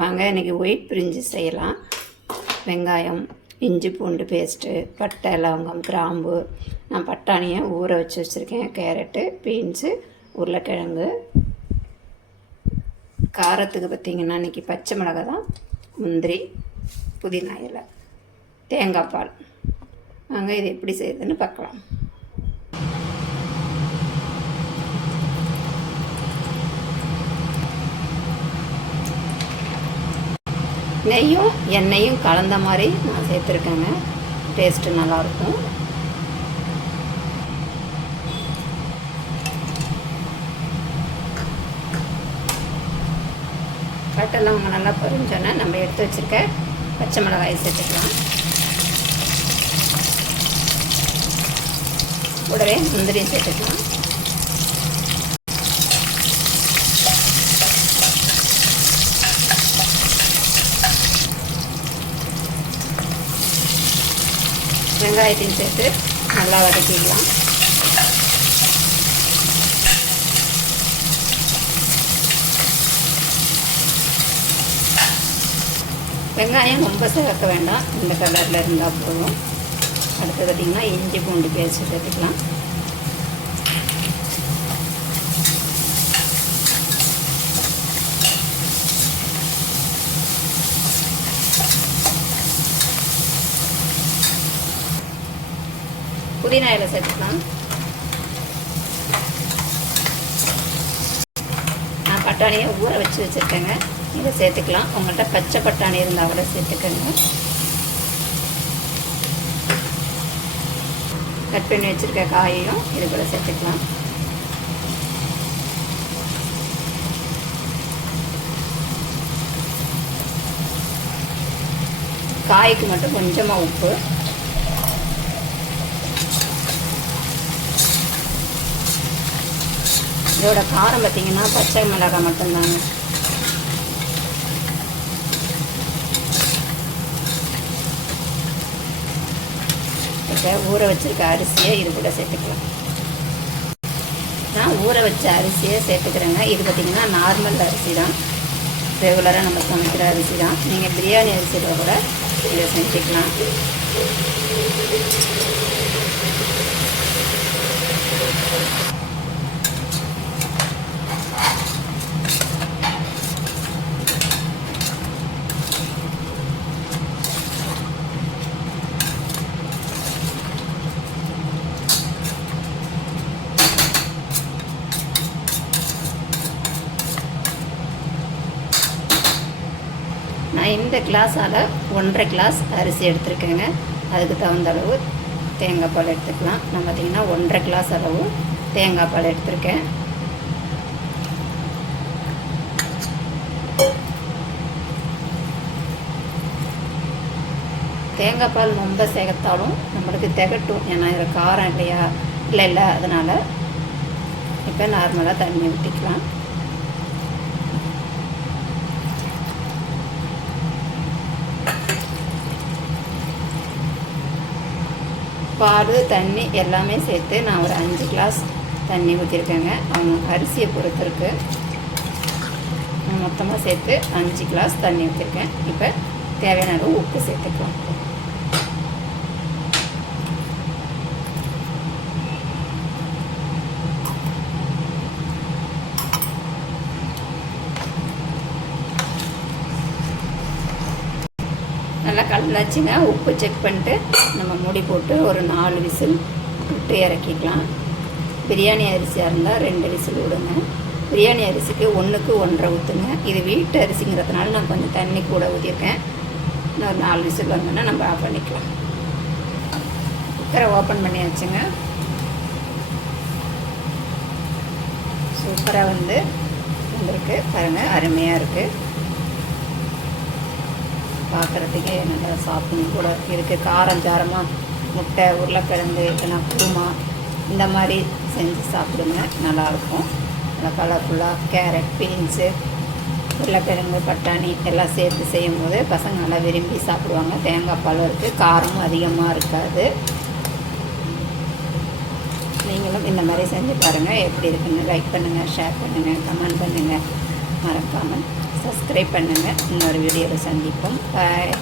வாங்க இன்றைக்கி ஒயிட் பிரிஞ்சு செய்யலாம். வெங்காயம், இஞ்சி பூண்டு பேஸ்ட்டு, பட்டை, லவங்கம், கிராம்பு, நான் பட்டாணியை ஊற வச்சு வச்சுருக்கேன், கேரட்டு, பீன்ஸு, உருளைக்கிழங்கு. காரத்துக்கு பார்த்திங்கன்னா இன்றைக்கி பச்சை மிளகாய் தான், முந்திரி, புதினா இலை, தேங்காய் பால். வாங்க இது எப்படி செய்யுதுன்னு பார்க்கலாம். நெய்யும் எண்ணெயும் கலந்த மாதிரி நான் சேர்த்துருக்கேங்க. டேஸ்ட்டு நல்லாயிருக்கும். பட்டெல்லாம் அவங்க நல்லா பொரிஞ்சோன்னே நம்ம எடுத்து வச்சுருக்க பச்சை மிளகாயை சேர்த்துக்கலாம். கூடவே முந்திரியும் சேர்த்துக்கலாம். வெங்காயத்தையும் சேர்த்து நல்லா வதக்கிடலாம். வெங்காயம் ரொம்ப சேர்க்க வேண்டாம், இந்த கலரில் இருந்தால் போதும். அடுத்து பார்த்திங்கன்னா இஞ்சி பூண்டு பேஸ்ட் சேர்த்துக்கலாம். புதினா இலை சேர்த்துக்கலாம். நான் பட்டாணியை ஊற வச்சு வச்சுருக்கேங்க, இதை சேர்த்துக்கலாம். உங்கள்கிட்ட பச்சை பட்டாணி இருந்தால் கூட சேர்த்துக்கோங்க. கட் பண்ணி வச்சுருக்க காயையும் இது கூட சேர்த்துக்கலாம். காய்க்கு மட்டும் கொஞ்சமாக உப்பு, இதோட காரம் பார்த்திங்கன்னா பச்சை மிளகாய் மட்டும்தாங்க. இப்போ ஊற வச்சுருக்க அரிசியை இது கூட சேர்த்துக்கலாம். நான் ஊற வச்ச அரிசியை சேர்த்துக்கிறேங்க. இது பார்த்திங்கன்னா நார்மல் அரிசி தான், ரெகுலராக நம்ம சமைக்கிற அரிசி தான். நீங்கள் பிரியாணி அரிசியில் கூட இதை செஞ்சுக்கலாம். நான் இந்த கிளாஸால் 1.5 கிளாஸ் அரிசி எடுத்துருக்கேங்க. அதுக்கு தகுந்த அளவு தேங்காய் பால் எடுத்துக்கலாம். நான் பார்த்திங்கன்னா 1.5 கிளாஸ் அளவு தேங்காய் பால் எடுத்துருக்கேன். தேங்காய் பால் ரொம்ப சேர்த்தாலும் நம்மளுக்கு திகட்டும், ஏன்னா இதில் காரம் இல்லையா, இல்லை அதனால் இப்போ நார்மலாக தண்ணி ஊற்றிக்கலாம். பால், தண்ணி எல்லாமே சேர்த்து நான் ஒரு 5 கிளாஸ் தண்ணி ஊற்றிருக்கேங்க. அவங்க அரிசியை பொறுத்திருக்கு. நான் மொத்தமாக சேர்த்து 5 கிளாஸ் தண்ணி ஊற்றிருக்கேன். இப்போ தேவையான அளவு உப்பு சேர்த்துக்கலாம். நல்லா கலந்தாச்சுங்க. உப்பு செக் பண்ணிட்டு நம்ம மூடி போட்டு ஒரு 4 விசில் விட்டு இறக்கிக்கலாம். பிரியாணி அரிசியாக இருந்தால் 2 விசில் விடுங்க. பிரியாணி அரிசிக்கு 1க்கு 1.5 ஊற்றுங்க. இது வீட்டு அரிசிங்கிறதுனால நான் கொஞ்சம் தண்ணி கூட ஊற்றிருக்கேன். இன்னும் 4 விசில் வந்தோன்னா நம்ம ஆஃப் பண்ணிக்கலாம். குக்கரை ஓப்பன் பண்ணி வச்சுங்க. சூப்பராக வந்திருக்கு பாருங்கள், அருமையாக இருக்குது. பார்க்குறதுக்கே நல்லா சாப்பிடணும் கூட இருக்குது. காரம் சாரமாக முட்டை, உருளைக்கிழங்கு, இல்லைனா குருமா இந்த மாதிரி செஞ்சு சாப்பிடுங்க, நல்லாயிருக்கும். நல்லா கலர்ஃபுல்லாக கேரட், பீன்ஸு, உருளைக்கிழங்கு, பட்டாணி எல்லாம் சேர்த்து செய்யும்போது பசங்க நல்லா விரும்பி சாப்பிடுவாங்க. தேங்காய் பால் இருக்குது, காரமும் அதிகமாக இருக்காது. நீங்களும் இந்த மாதிரி செஞ்சு பாருங்கள். எப்படி இருக்குன்னு லைக் பண்ணுங்கள், ஷேர் பண்ணுங்கள், கமெண்ட் பண்ணுங்கள். மறக்காமல் சப்ஸ்கிரைப் பண்ணுங்கள். இன்னொரு வீடியோவில் சந்திப்போம். பாய்.